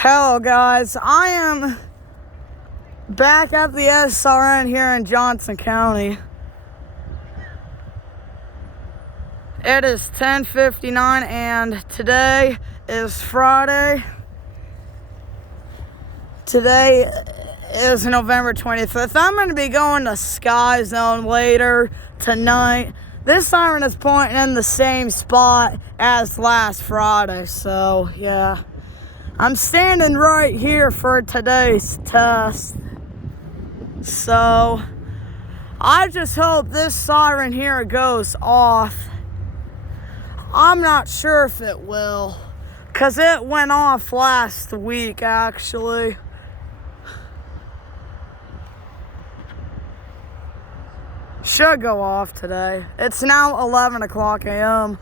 Hello guys, I am back at the Siren here in Johnson County. It is 10:59 and today is Friday. Today is November 25th. I'm going to be going to Sky Zone later tonight. This siren is pointing in the same spot as last Friday, so yeah. I'm standing right here for today's test. So, I just hope this siren here goes off. I'm not sure if it will, because it went off last week, actually. Should go off today. It's now 11 o'clock a.m.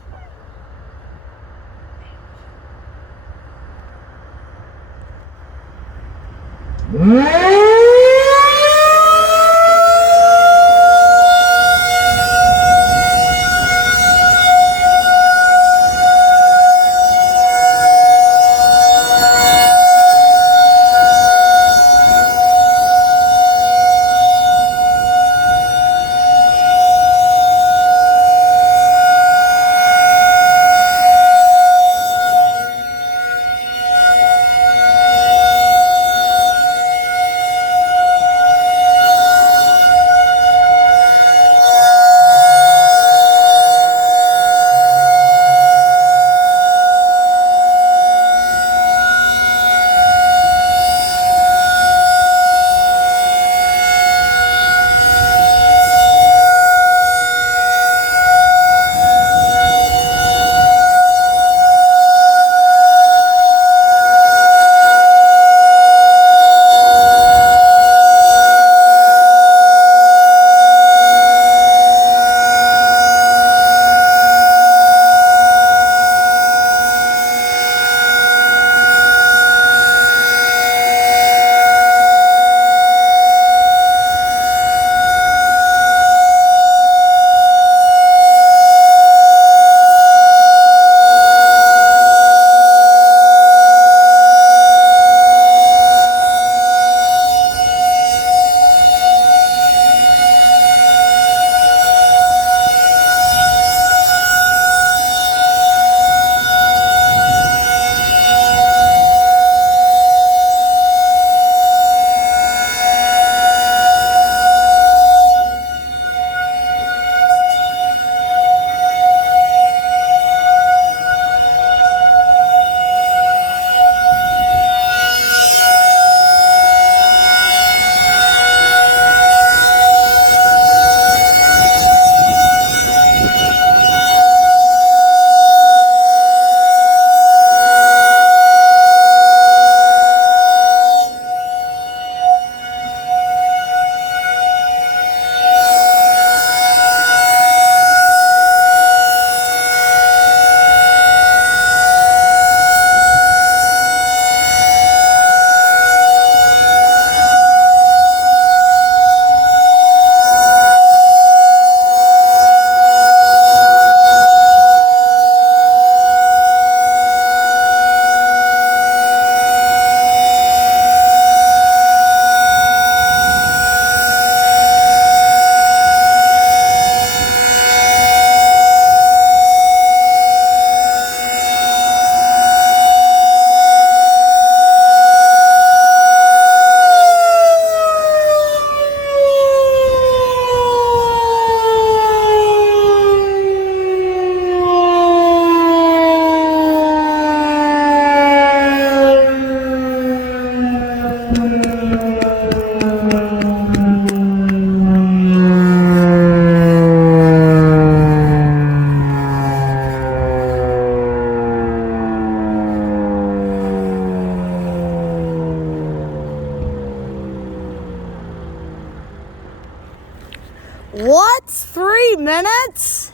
What? 3 minutes?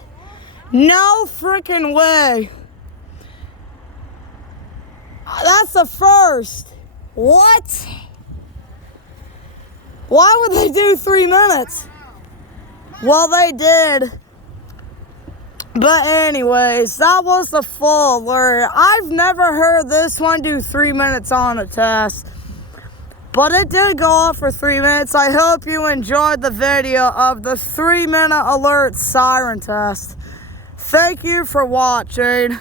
No freaking way. That's the first. What? Why would they do 3 minutes? Well, they did. But anyways, that was the full alert. I've never heard this one do 3 minutes on a test. But it did go off for 3 minutes. I hope you enjoyed the video of the 3-minute alert siren test. Thank you for watching.